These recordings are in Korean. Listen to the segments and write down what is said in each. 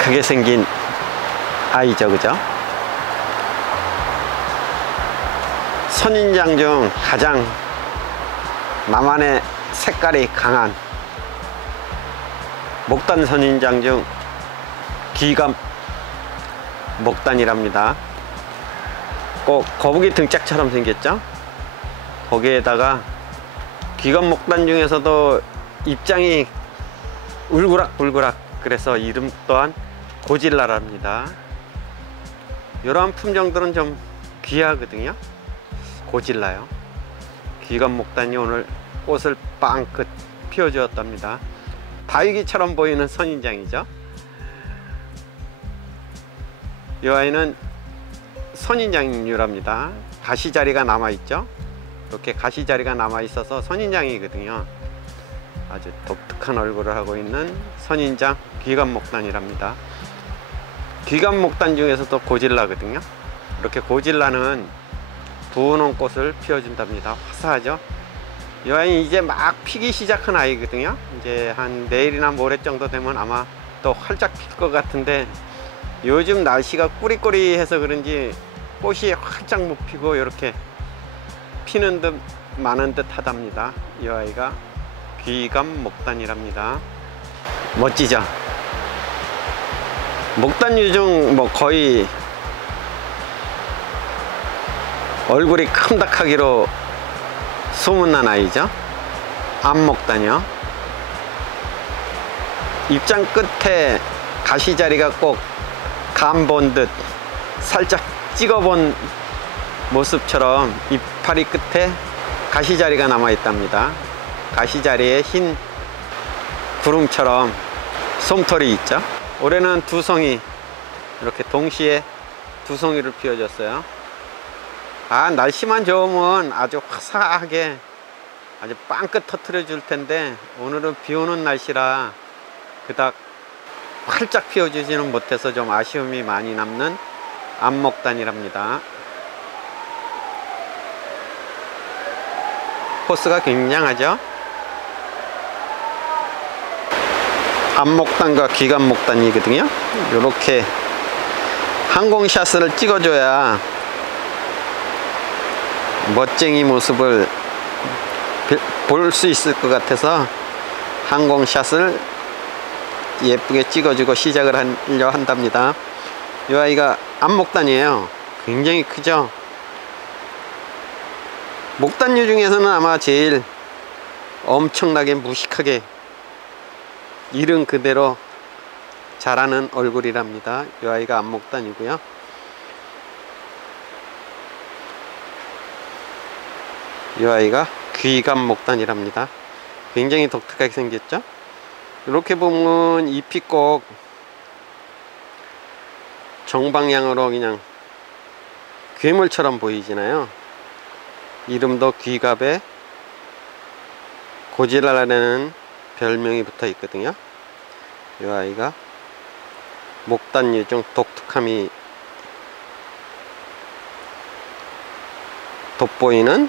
독특하게 생긴 아이죠, 그죠? 선인장 중 가장 나만의 색깔이 강한 목단 선인장 중 귀감 목단이랍니다. 꼭 거북이 등짝처럼 생겼죠? 거기에다가 귀감 목단 중에서도 입장이 울그락불그락, 그래서 이름 또한 고질라랍니다. 이러한 품종들은 좀 귀하거든요. 고질라요. 귀감 목단이 오늘 꽃을 빵긋 피워주었답니다. 다육이처럼 보이는 선인장이죠. 이 아이는 선인장류랍니다. 가시자리가 남아있죠. 이렇게 가시자리가 남아있어서 선인장이거든요. 아주 독특한 얼굴을 하고 있는 선인장 귀감 목단이랍니다. 귀감 목단 중에서도 고질라거든요. 이렇게 고질라는 분홍 꽃을 피워준답니다. 화사하죠. 이 아이는 이제 막 피기 시작한 아이거든요. 이제 한 내일이나 모레 정도 되면 아마 또 활짝 필 것 같은데, 요즘 날씨가 꾸리꾸리해서 그런지 꽃이 활짝 못 피고 이렇게 피는 듯 마는 듯 하답니다. 이 아이가 귀감 목단이랍니다. 멋지죠? 목단류 중 뭐 거의 얼굴이 큼닥하기로 소문난 아이죠. 암목단이요. 입장 끝에 가시자리가 꼭 감 본 듯 살짝 찍어본 모습처럼 이파리 끝에 가시자리가 남아 있답니다. 가시자리에 흰 구름처럼 솜털이 있죠. 올해는 두 송이, 이렇게 동시에 두 송이를 피워줬어요. 날씨만 좋으면 아주 화사하게 아주 빵긋 터트려 줄 텐데, 오늘은 비 오는 날씨라 그닥 활짝 피워주지는 못해서 좀 아쉬움이 많이 남는 암목단이랍니다. 포스가 굉장하죠. 암목단과 귀감목단이거든요. 이렇게 항공샷을 찍어줘야 멋쟁이 모습을 볼 수 있을 것 같아서 항공샷을 예쁘게 찍어주고 시작을 하려 한답니다. 이 아이가 암목단이에요. 굉장히 크죠. 목단류 중에서는 아마 제일 엄청나게 무식하게 이름 그대로 자라는 얼굴이랍니다. 이 아이가 암목단이고요. 이 아이가 귀감 목단이랍니다. 굉장히 독특하게 생겼죠. 이렇게 보면 잎이 꼭 정방향으로 그냥 괴물처럼 보이잖아요. 이름도 귀갑에 고질라라는 별명이 붙어 있거든요. 이 아이가 목단류 중 독특함이 돋보이는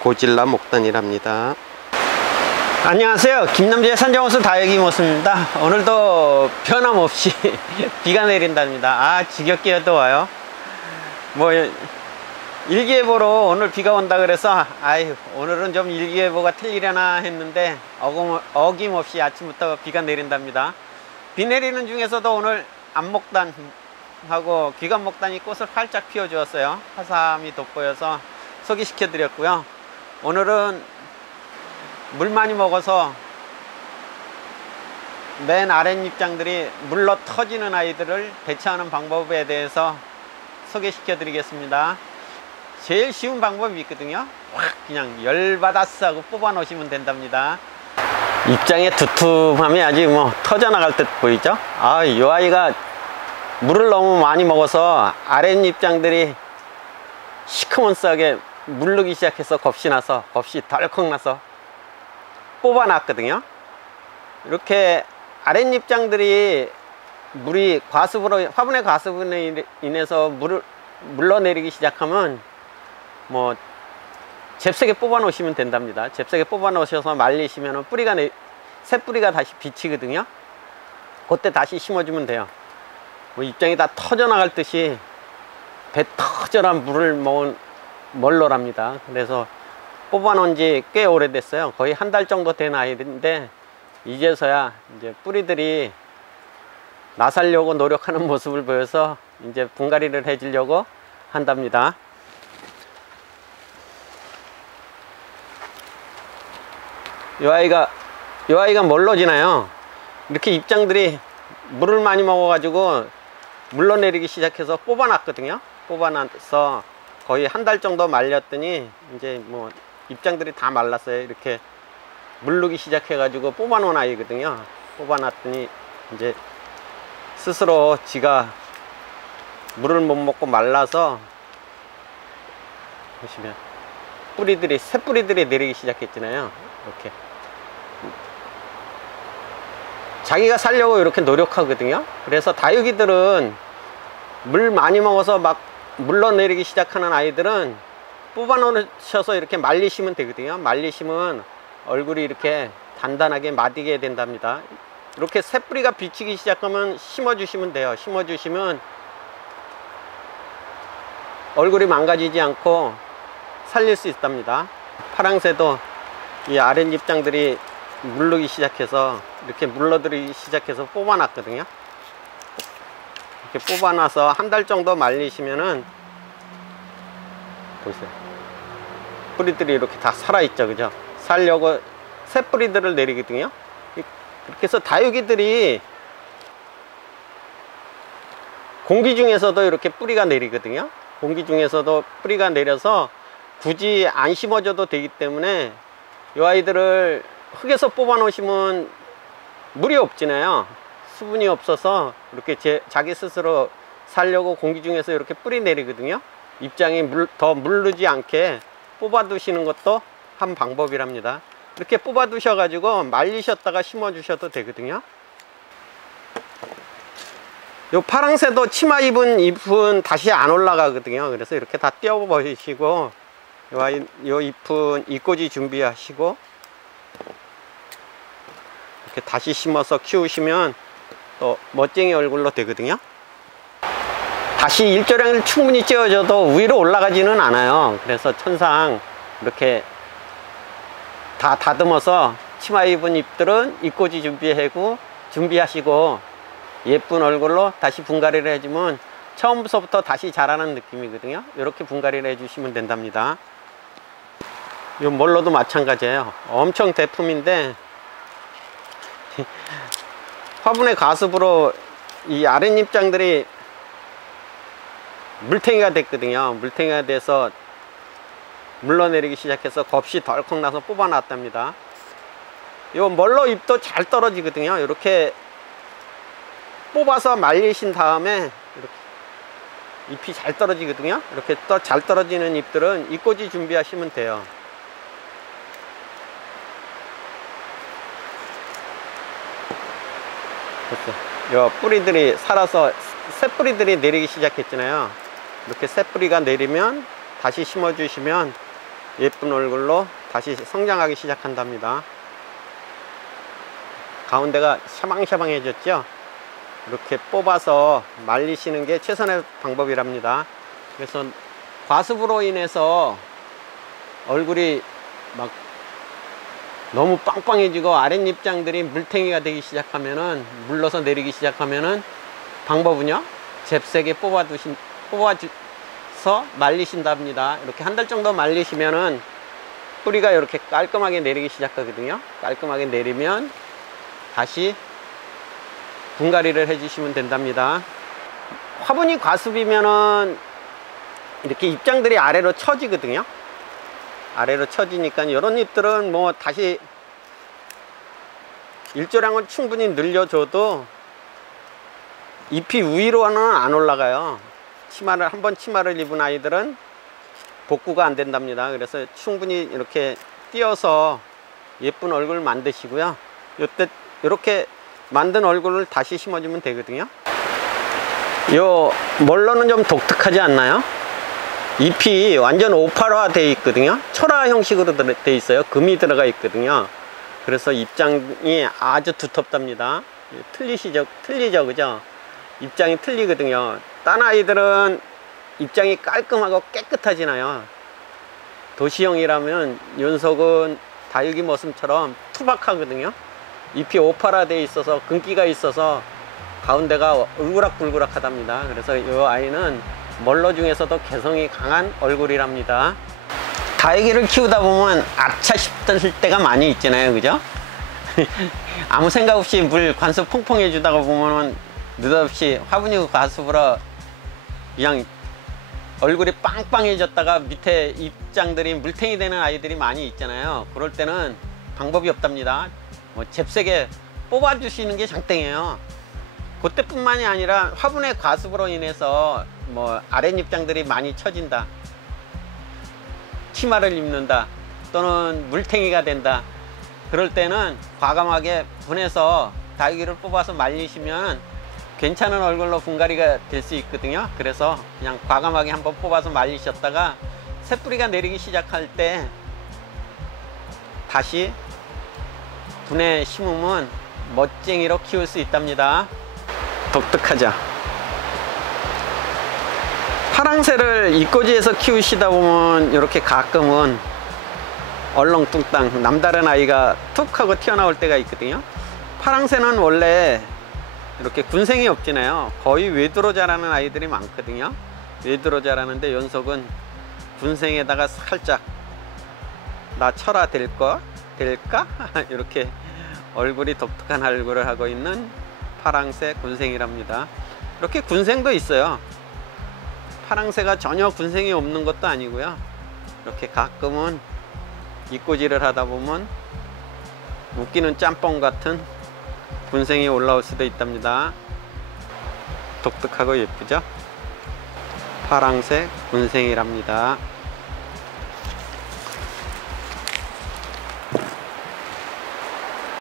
고질라 목단이랍니다. 안녕하세요. 김남주의 산정호수 다육이 모습입니다. 오늘도 변함없이 비가 내린답니다. 지겹게 또 와요. 뭐 일기예보로 오늘 비가 온다 그래서 오늘은 좀 일기예보가 틀리려나 했는데 어김없이 아침부터 비가 내린답니다. 비 내리는 중에서도 오늘 암목단하고 귀감목단이 꽃을 활짝 피워 주었어요. 화사함이 돋보여서 소개시켜 드렸고요. 오늘은 물 많이 먹어서 맨 아랫잎장들이 물러 터지는 아이들을 대처하는 방법에 대해서 소개시켜 드리겠습니다. 제일 쉬운 방법이 있거든요. 확 그냥 열받았어 하고 뽑아 놓으시면 된답니다. 입장에 두툼함이 아주 뭐 터져 나갈 듯 보이죠. 이 아이가 물을 너무 많이 먹어서 아랫잎장들이 시커먼싸게 물르기 시작해서 겁이 덜컥 나서 뽑아 놨거든요. 이렇게 아랫잎장들이 물이 화분의 과습으로 인해서 물을 물러내리기 시작하면 뭐 잽싸게 뽑아 놓으시면 된답니다. 잽싸게 뽑아 놓으셔서 말리시면 새 뿌리가 다시 비치거든요. 그때 다시 심어주면 돼요. 뭐 입장이 다 터져나갈 듯이 배 터져라 물을 먹은 멀로랍니다. 그래서 뽑아놓은 지 꽤 오래됐어요. 거의 한 달 정도 된 아이인데 이제서야 이제 뿌리들이 나살려고 노력하는 모습을 보여서 이제 분갈이를 해주려고 한답니다. 이 아이가 멀러지나요? 이렇게 입장들이 물을 많이 먹어가지고 물러내리기 시작해서 뽑아놨거든요. 뽑아놔서 거의 한 달 정도 말렸더니 이제 뭐 입장들이 다 말랐어요. 이렇게 물르기 시작해가지고 뽑아놓은 아이거든요. 뽑아놨더니 이제 스스로 지가 물을 못 먹고 말라서 보시면 뿌리들이 새 뿌리들이 내리기 시작했잖아요. 이렇게 자기가 살려고 이렇게 노력하거든요. 그래서 다육이들은 물 많이 먹어서 막 물러내리기 시작하는 아이들은 뽑아 놓으셔서 이렇게 말리시면 되거든요. 말리시면 얼굴이 이렇게 단단하게 마디게 된답니다. 이렇게 새 뿌리가 비치기 시작하면 심어 주시면 돼요. 심어 주시면 얼굴이 망가지지 않고 살릴 수 있답니다. 파랑새도 이 아랫잎장들이 물르기 시작해서 이렇게 물러들기 시작해서 뽑아놨거든요. 이렇게 뽑아놔서 한 달 정도 말리시면은 보세요. 뿌리들이 이렇게 다 살아있죠. 그죠? 살려고 새 뿌리들을 내리거든요. 그렇게 해서 다육이들이 공기 중에서도 이렇게 뿌리가 내리거든요. 공기 중에서도 뿌리가 내려서 굳이 안 심어줘도 되기 때문에 이 아이들을 흙에서 뽑아 놓으시면 물이 없잖아요. 수분이 없어서 이렇게 자기 스스로 살려고 공기 중에서 이렇게 뿌리 내리거든요. 입장이 더 물르지 않게 뽑아 두시는 것도 한 방법이랍니다. 이렇게 뽑아 두셔 가지고 말리셨다가 심어 주셔도 되거든요. 요 파랑새도 치마 입은 잎은 다시 안 올라가거든요. 그래서 이렇게 다 떼어 버리시고 요 잎은 잎꽂이 준비하시고 이렇게 다시 심어서 키우시면 또 멋쟁이 얼굴로 되거든요. 다시 일조량을 충분히 찌어줘도 위로 올라가지는 않아요. 그래서 천상 이렇게 다 다듬어서 치마 입은 잎들은 잎꽂이 준비하시고 예쁜 얼굴로 다시 분갈이를 해주면 처음부터 다시 자라는 느낌이거든요. 이렇게 분갈이를 해주시면 된답니다. 요 멀로도 마찬가지예요. 엄청 대품인데 화분의 가습으로 이 아랫잎장들이 물탱이가 됐거든요. 물탱이가 돼서 물러내리기 시작해서 겁이 덜컥 나서 뽑아 놨답니다. 요 멀로 잎도 잘 떨어지거든요. 이렇게 뽑아서 말리신 다음에 이렇게 잎이 잘 떨어지거든요. 이렇게 잘 떨어지는 잎들은 잎꽂이 준비하시면 돼요. 요 뿌리들이 살아서 새 뿌리들이 내리기 시작했잖아요. 이렇게 새 뿌리가 내리면 다시 심어 주시면 예쁜 얼굴로 다시 성장하기 시작한답니다. 가운데가 샤방샤방해졌죠. 이렇게 뽑아서 말리시는 게 최선의 방법이랍니다. 그래서 과습으로 인해서 얼굴이 막 너무 빵빵해지고 아랫잎장들이 물탱이가 되기 시작하면은 물러서 내리기 시작하면은 방법은요, 잽세게 뽑아서 말리신답니다. 이렇게 한 달 정도 말리시면은 뿌리가 이렇게 깔끔하게 내리기 시작하거든요. 깔끔하게 내리면 다시 분갈이를 해주시면 된답니다. 화분이 과습이면은 이렇게 잎장들이 아래로 처지거든요. 아래로 처지니까 이런 잎들은 뭐 다시 일조량을 충분히 늘려줘도 잎이 위로는 안 올라가요. 한번 치마를 입은 아이들은 복구가 안 된답니다. 그래서 충분히 이렇게 띄어서 예쁜 얼굴 만드시고요. 이때 이렇게 만든 얼굴을 다시 심어주면 되거든요. 요 멀로는 좀 독특하지 않나요? 잎이 완전 오팔화 되어 있거든요. 철화 형식으로 되어 있어요. 금이 들어가 있거든요. 그래서 잎장이 아주 두텁답니다. 틀리죠, 그죠? 입장이 틀리거든요. 딴 아이들은 입장이 깔끔하고 깨끗하지나요. 도시형이라면 연속은 다육이 모습처럼 투박하거든요. 잎이 오파라돼 있어서 근기가 있어서 가운데가 울그락불그락 하답니다. 그래서 이 아이는 멀로 중에서도 개성이 강한 얼굴이랍니다. 다육이를 키우다 보면 아차 싶을 때가 많이 있잖아요, 그죠? 아무 생각 없이 물 관수 퐁퐁 해주다가 보면 느닷없이 화분이고 가수부러 그냥 얼굴이 빵빵해졌다가 밑에 입장들이 물탱이 되는 아이들이 많이 있잖아요. 그럴 때는 방법이 없답니다. 뭐 잽세게 뽑아주시는 게 장땡이에요. 그때뿐만이 아니라 화분의 과습으로 인해서 뭐 아랫입장들이 많이 처진다, 치마를 입는다, 또는 물탱이가 된다. 그럴 때는 과감하게 분해서 다육이를 뽑아서 말리시면 괜찮은 얼굴로 분갈이가 될 수 있거든요. 그래서 그냥 과감하게 한번 뽑아서 말리셨다가 새뿌리가 내리기 시작할 때 다시 분해 심으면 멋쟁이로 키울 수 있답니다. 독특하죠. 파랑새를 이꼬지에서 키우시다 보면 이렇게 가끔은 얼렁뚱땅 남다른 아이가 툭 하고 튀어나올 때가 있거든요. 파랑새는 원래 이렇게 군생이 없잖아요. 거의 외두로 자라는 아이들이 많거든요. 외두로 자라는데 연속은 군생에다가 살짝 나 철화 될까? 이렇게 얼굴이 독특한 얼굴을 하고 있는 파랑새 군생이랍니다. 이렇게 군생도 있어요. 파랑새가 전혀 군생이 없는 것도 아니고요. 이렇게 가끔은 이꼬지를 하다 보면 웃기는 짬뽕 같은 군생이 올라올 수도 있답니다. 독특하고 예쁘죠? 파랑새 군생이랍니다.